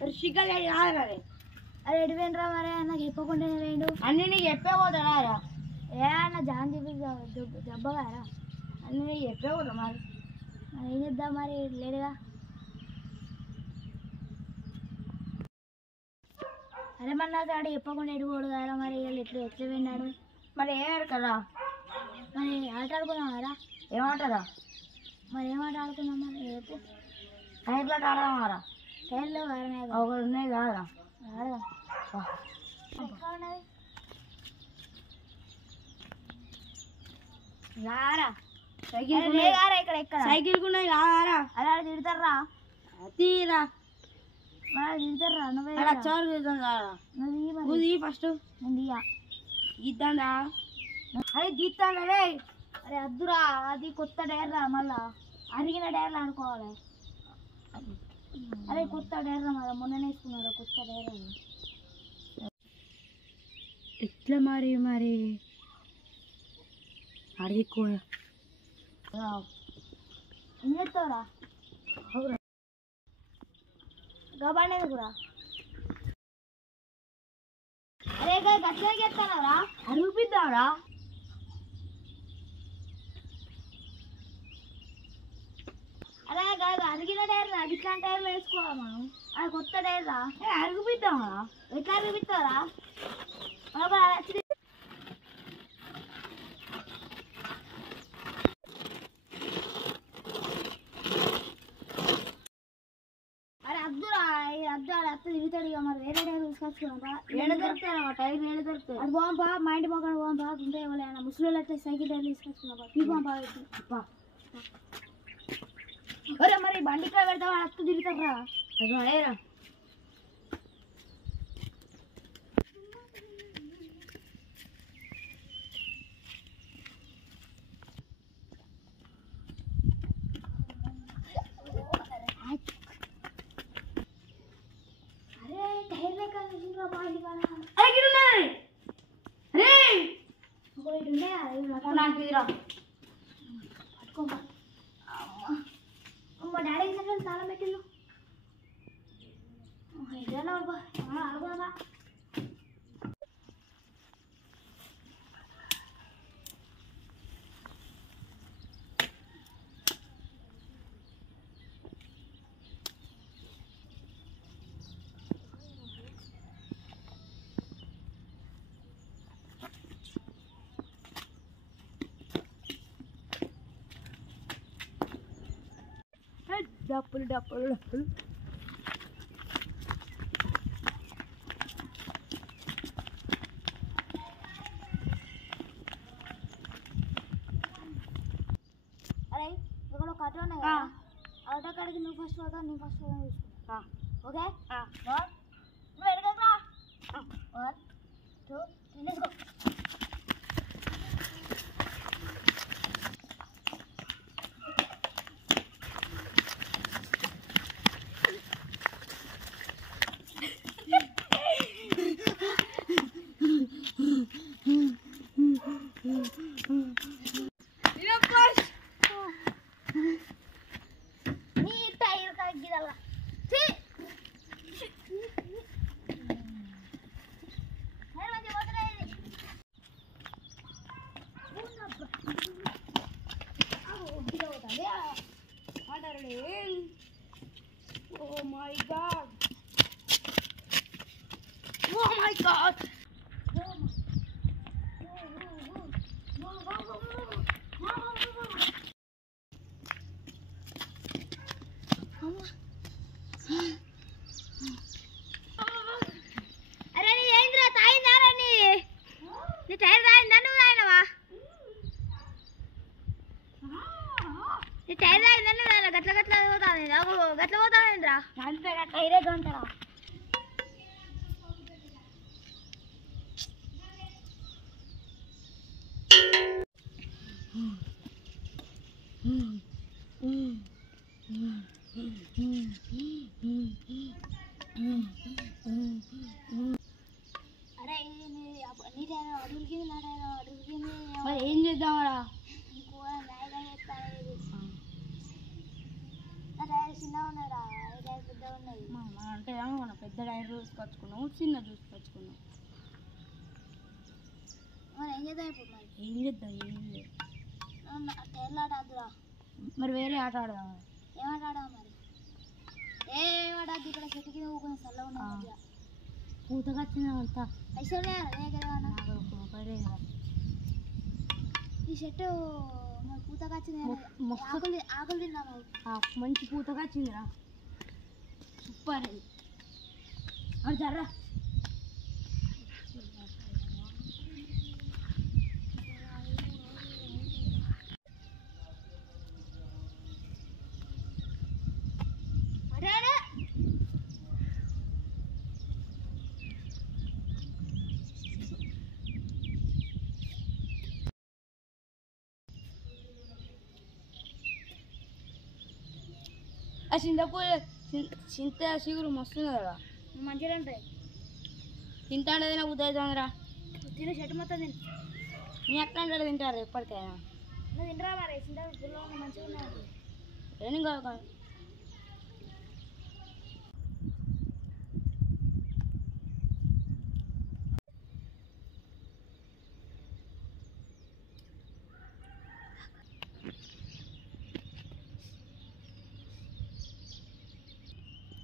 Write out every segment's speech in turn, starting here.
ऋषिकल अरे एडवेंट्रा मरे నాకు చెప్పకుండా వేండు అన్ని నీకు చెప్పే పోతాడారా ఏ అన్న జాన్ దెబ్బగారా అన్ని నీకు చెప్పే పోతా మరి ఏం చేద్దాం మరి లేదుగా అరే మరి నాకు ఆడ చెప్పకుండా ఎడుకోడు కదా మరి వీళ్ళు ఎట్లా విన్నాడు మరి ఏమారు కదా మరి ఆట ఆడుకుందాం కదా ఏమంటారా మరి ఏమాట ఆడుకుందాం మరి రేపు టైర్లో ఆడదామారా టైర్లో ఒకరు ఉన్నాయి కాదురా ఆడదాం రారా సైకిల్ ఇక్కడ ఎక్కడ సైకిల్ ఉన్నాయి కారా అలా తిడతారా తీరా తిడతారా నువ్వు నువ్వు ఫస్ట్ నేను గీద్దా అరే గీస్తాను రే అరే అద్దురా అది కొత్త డైర్ రా మళ్ళా అరిగిన డైర్లు అనుకోవాలి అరే కొత్త డైర్ రా మళ్ళీ మొన్న వేసుకున్నాడు కొత్త డైర్ అది ఎట్లా మరి మరి అడిగికో ఏం చేస్తావురా గబానేది కూడా అరే గట్లే చేస్తానవరా అనిపిద్దాంరా అరే కాదు అరిగిన టైర్ ఇట్లాంటి టైర్లు వేసుకోవాలి మనం అది కొత్త టైర్ రా అరిగిపిద్దాంరా ఎట్లా అరిగిపిస్తారా అరే అద్దురా అత్త తిరుగుతాడు ఇక మరి వేరే టైర్ తీసుకొచ్చుకున్నా ఏడ దొరుకుతాయి టైర్ ఏడ దొరుకుతాయి అది పోంపా మా ఇంటి మొక్కడు పోంపా ఉంటే ఎవరైనా ముసలి అయితే సైకిల్ టైర్ తీసుకొచ్చుకున్నా పీపా అరే మరి బండికాయ పెడతావా అత్త తిరుగుతారా అదేరా మా డాడీ చాలా పెట్టిండు ఆడుకోదా డప్పులు డప్పులు డప్పులు అరే ఇక్కడ ఒక ఆటో ఉన్నాయి కదా ఆటో కాడికి నువ్వు ఫస్ట్ పోతావు నేను ఫస్ట్ పోతాను చూసుకుంటా ఓకే నువ్వు ఎడగరా 1 2 3 let's go Oh my god! Oh my god! అరే నీ ఏంద్రా తాయిందారా నీ టైర్ తాయిందా నువ్వు తాయినవా నీ టైర్ తాయిందా నువ్వు తాయినా గట్ల గట్ల పోతావు గట్ల పోతావేంద్రా అంతే టైరే గంటరా Mm-hmm. మరి ఏం చేద్దామరా అంటే మన పెద్ద డైర్ చూసుకొచ్చుకున్నాం చిన్న చూసుకొచ్చుకున్నాం మరి ఏం చేద్దాం ఇప్పుడు మరి ఏం చేద్దాం ఏం లేదు టైర్లాట ఆడురా మరి వేరే ఆట ఆడదాం ఏమాట ఆడదాం మరి ఏమాడద్దు ఇక్కడ చెట్టు కింద ఊకుని చల్ల ఉన్నది పూతగా వచ్చిందంతా పైసలు ఈ చెట్టు మరి పూతగా వచ్చింది ఆకులు తిన్నాము మంచి పూతగా వచ్చిందిరా సూపర్ అది జర్రా చింత చిగురు మస్తుంది కదా మంచిగా ఉంటాయి తింటాడే నాకు ఉదయరా తినే చెట్టు మొత్తం తిని నీ ఎక్కడ తింటారు ఎప్పటికైనా నువ్వు తింటరా మరి చింత మంచిగా ఉన్నాయి ఏం కాదు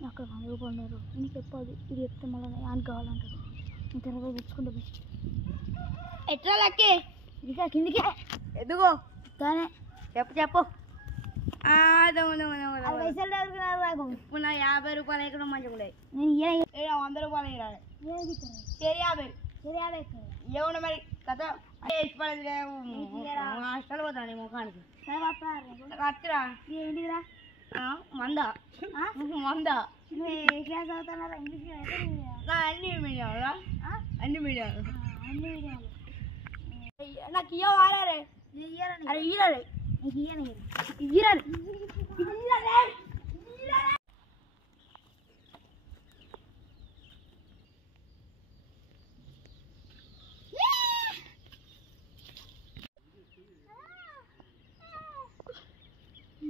అక్కడ అందరూ కొన్నారు నేను చెప్పాలి ఇది చెప్తే మళ్ళీ ఆయన కావాలంటారు నేను తర్వాత తెచ్చుకుంటే ఎట్లా లక్కి ఇంకా కిందికి ఎదుగో కానీ చెప్పు పైసలు నాకు ఇప్పుడు నా 50 రూపాయలు ఎక్కడ మంచిగా ఉన్నాయి నేను 100 రూపాయలు ఇవ్వాలి 50 ఏమన్నా మరి కథ హాస్టల్ పోతాను ముఖానికి కత్తిరా ఏంటిదిరా మందా ఏ క్లాస్ అవుతున్నారా ఇంగ్లీష్ అన్ని మీడియంలా అన్ని మీడియాలు నాకు ఇయ్య వారే అరే ఇయ్యరే నీకు ఇయ్యరే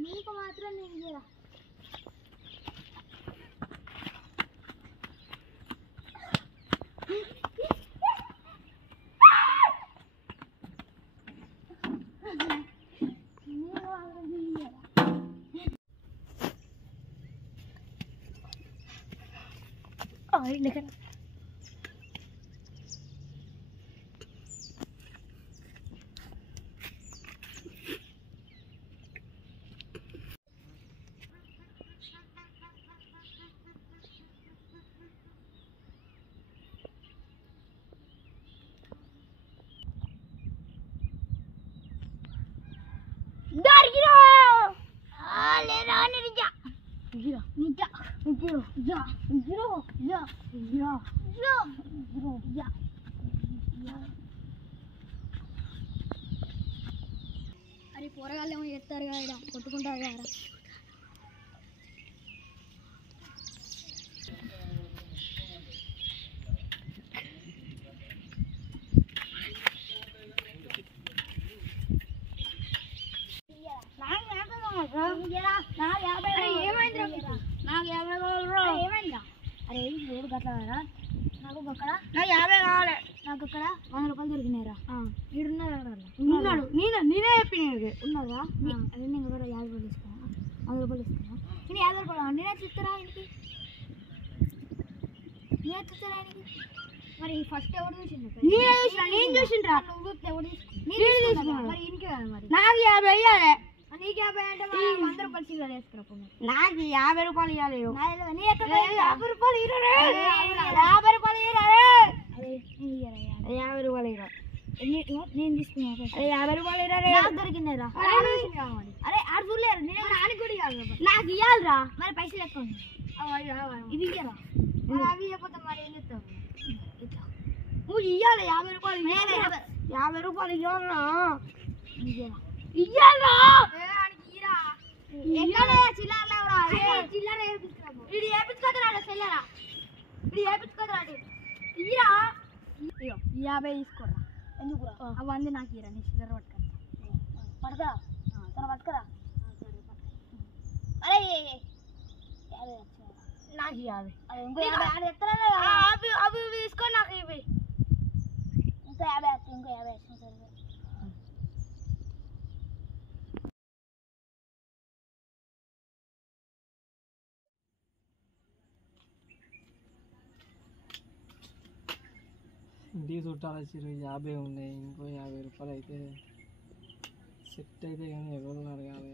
నీకు మాత్రం నేను ఇయ్యరా lekker. Daar giro! Lera nirja. Giro, nirja. Giro, ja. Giro, ja. Giro, ja. Giro, ja. అరే పోరగాళ్ళు ఏమో చేస్తారు కదా ఇక్కడ కొట్టుకుంటారు కదా నాకు 50 కావాలి ఏమైందా అరే రోడ్డు గట్ల కదా నాకు అక్కడ నాకు 50 కావాలి నాకు అక్కడ 100 రూపాయలు దొరికినాయిరా ఉన్నాడు నేనే చెప్పిన ఉన్నారా అదే నేను కూడా 50 రూపాయలు ఇస్తాను 100 రూపాయలు ఇస్తాను నేను 50 రూపాయలు నేనే చెప్తారా ఆయనకి నేనే చెప్తారా ఆయనకి మరి ఫస్ట్ ఎవరు చూసిండు నేను చూసిండ్రా ఎవరు మరి ఇంకే కదా మరి నాకు 50 ఇవ్వాలి నీకు 50 అంటే 100 రూపాయలు చిల్లర వేసుకురా నాకు 50 రూపాయలు ఇవ్వాలి 50 రూపాయలు ఇవ్వరే 50 రూపాయలు ఇవ్వరే 50 రూపాయలు ఇవ్వ నేను తీసుకున్నా 50 రూపాయలు ఇవ్వరే నాకు దొరికిందిరా అరే ఆడు చూడలేరు నేను నాని కూడా ఇవ్వాలి నాకు ఇవ్వాలిరా మరి పైసలు ఎక్కువ ఇది ఇయ్యరా అవి ఇవ్వకపోతే మరి ఏం చెప్తావు నువ్వు ఇవ్వాలి 50 రూపాయలు 50 రూపాయలు ఇవ్వాలరా ఇయ్యాలా ఇది ఏపించుకోదరాడు చెల్లెరా ఇది ఏపించుకోదరాడు ఇయ్యా 50 తీసుకోరా ఎందుకురా అవన్నీ నాకు ఇరా నీ చిల్లర పట్టుకరా తన పట్టుకరా అరే నాకు యాభై అవి తీసుకో నాకు ఇవి ఇంకా 50 వస్తాయి ఇంకో 50 వచ్చిన సరే ఇంటికి చుట్టాలు వచ్చారు 50 ఉన్నాయి ఇంకో 50 రూపాయలు అయితే సెట్ అయితే కానీ ఎవరు అడగాలి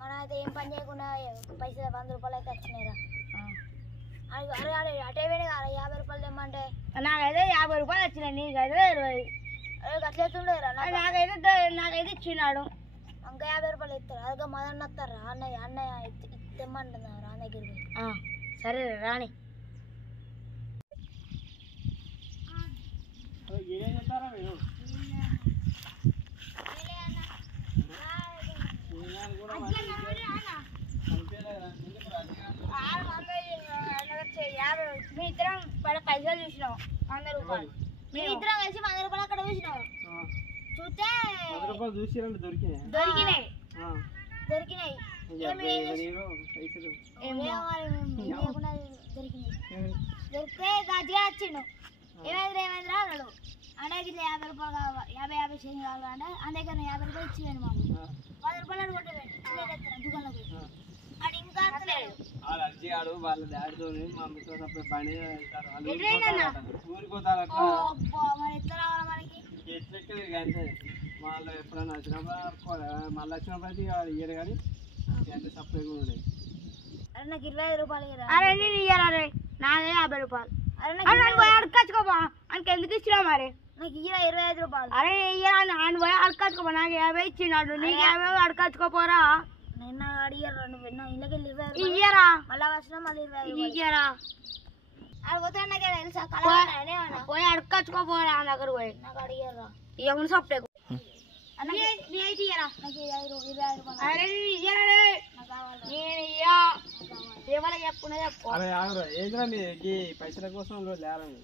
మనం అయితే ఏం పని చేయకుండా పైసలు 100 రూపాయలు అయితే వచ్చినాయిరా అరే అరే అటే పోయినా కదా 50 రూపాయలు తెమ్మంటే నాకైతే 50 రూపాయలు వచ్చినాయి నీకైతే 20 అరే అట్లా ఎట్లుండదురా నాకైతే ఇచ్చినాడు ఇంకా 50 రూపాయలు ఇస్తారు అదిగా మదన్న వస్తారా అన్నయ్య తెమ్మంటున్నారు రా దగ్గరికి సరే రాని మీ ఇద్దరం పైసలు చూసినాం 100 రూపాయలు మీ ఇద్దరం కలిసి 100 రూపాయలు అక్కడ చూసినాం చూస్తే 100 రూపాయలు చూసిరంటే దొరికినాయి దొరికినాయి దొరికితే గట్టిగా వచ్చిండు ఏమైందిరా అన్నాడు అన్నకి 50 రూపాయలు కావాలి 50 చేంజ్ కావాలంటే అన్న దగ్గర 50 రూపాయలు ఇచ్చేయండి మాకు 10 రూపాయలు కొట్టేస్తాను దుకాణంలోకి అది ఇంకా అర్జీగాడు వాళ్ళ డాడీతో మా మిత్రులు సప్పుడు బండి ఊరిపోతారు మరి ఎట్లా రావాలి మనకి ఎట్లెక్కలేదు అంతే వాళ్ళు ఎప్పుడైనా వచ్చినప్పుడు మళ్ళీ వచ్చినప్పుడు అయితే ఇయ్యరు కానీ ఎంత సపరేట్గా ఉండేది అరే నాకు 25 రూపాయలు అరే నేను ఇయ్యాలి అరే నాదే 50 రూపాయలు అరే అడకచ్చుకోపా ఆయనకి ఎందుకు ఇచ్చినా మరి నాకు ఇయ్య 25 రూపాయలు అరే ఇయ్యాలి ఆయన పోయి అడకచ్చుకోపా నాకు 50 ఇచ్చినాడు నీకు 50 అడకచ్చుకోపోరా నిన్న అడిగారు నువ్వు ఇళ్ళకి 20 ఇయ్యరా మళ్ళీ వచ్చినా మళ్ళీ 20 ఇయ్యరా అడిగితే నాకు తెలుసా పోయి అడకచ్చుకోపోరా ఆయన దగ్గర పోయి నాకు అడిగారా ఇవ్వకుండా సపరేట్ పైసల కోసం లేరని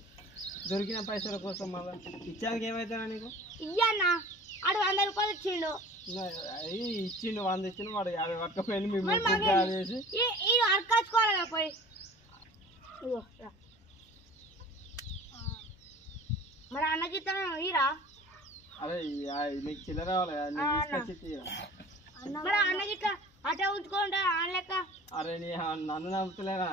దొరికిన పైసల కోసం మళ్ళీ ఇచ్చానికి ఏమైతే నీకు ఇయ్యన్నా అడు 100 రూపాయలు ఇచ్చిండు ఇచ్చిండు 100 ఇచ్చిండు వాడు 50 పట్టుకపోయింది మేము అడకచ్చుకోవాలి పోయి మరి అన్నకి ఇస్తాను ఈరా అరే నీకు చిల్లర రావాలి అన్నకి ఇట్లా అటే ఉంచుకోండి లెక్క అరే నీ నన్ను నమ్ముతలేనా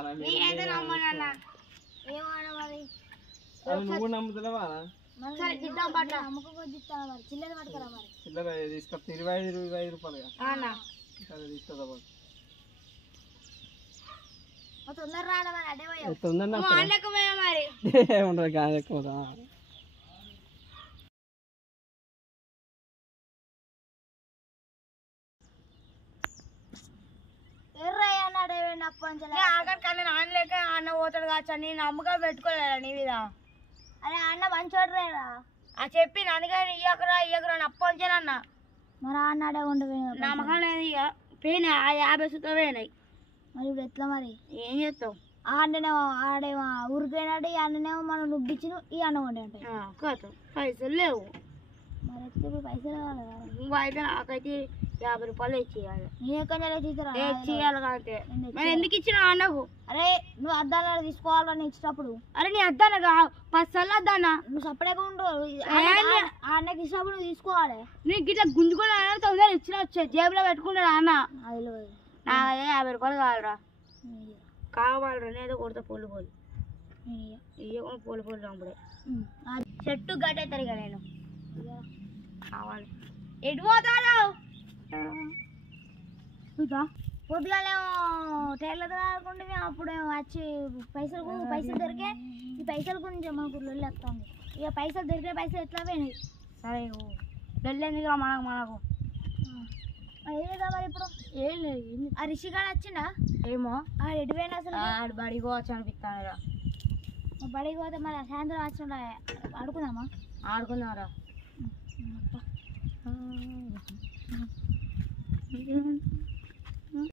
నువ్వు నమ్ముతలేవా చిల్లర తీసుకొస్తా 25 రూపాయలుగా సరే తీసుకొద్దా తొందర ఉండదు కానీ ఎక్కువ ఆనలేక అన్న పోతాడు కావచ్చు నీ నమ్మకం పెట్టుకోలేదా నీ మీద అరే అన్న మంచోడరేరా చెప్పి అందుకని ఇయ్యకరా అని అప్పంచానన్న మరి అన్నాడే ఉండవు నమ్మకం లేదు ఇక పోయినాయి ఆ 50 సుతం పోయినాయి మరి ఇప్పుడు ఎట్లా మరి ఏం చేస్తావు ఆడేమో ఊరిపోయినాడు ఈ అన్ననేమో మనం నువ్విచ్చిన ఈ అన్న వండి ఉంటాయి కాదు పైసలు లేవు మరి ఎత్తే పైసలు కావాలి కదా ఇంకో అయితే నాకైతే 50 రూపాయలు ఇచ్చేయాలి నేను ఎక్కడ కాబట్టి మరి ఎందుకు ఇచ్చిన అన్నకు అరే నువ్వు అద్దాలు తీసుకోవాలని ఇచ్చినప్పుడు అరే నీ అద్దానగా 10 సార్లు అద్దానా నువ్వు సపరేట్గా ఉండు అన్నకి ఇచ్చినప్పుడు నువ్వు తీసుకోవాలి నీకు ఇట్లా గుంజుకుని తొందర ఇచ్చిన వచ్చే జేబులో పెట్టుకున్నాడు అన్న అది నాకైతే 50 రూపాయలు కావాలరా కావాలరా నేదో కొడతా పూలు పూలు అప్పుడే చెట్టు గట్టేస్తారు ఇక నేను కావాలి ఎటు పోతాడు పొద్దుగాలేమో టైర్లతో ఆడుకుంటే మేము అప్పుడేమో వచ్చి పైసలు దొరికే ఈ పైసల గురించి మనకు లొల్లి వస్తుంది ఇక పైసలు దొరికే పైసలు ఎట్లా పోయినాయి సరే లొల్లి ఎందుకు మనకు ఏదా మరి ఇప్పుడు ఏం లేదు ఆ రిషిగాడు వచ్చిందా ఏమో ఎటు పోయినా అసలు బడికి పోవచ్చు అనిపిస్తాను బడికి పోతే మరి సాయంత్రం వచ్చి ఆడుకుందామా ఆడుకుందామరా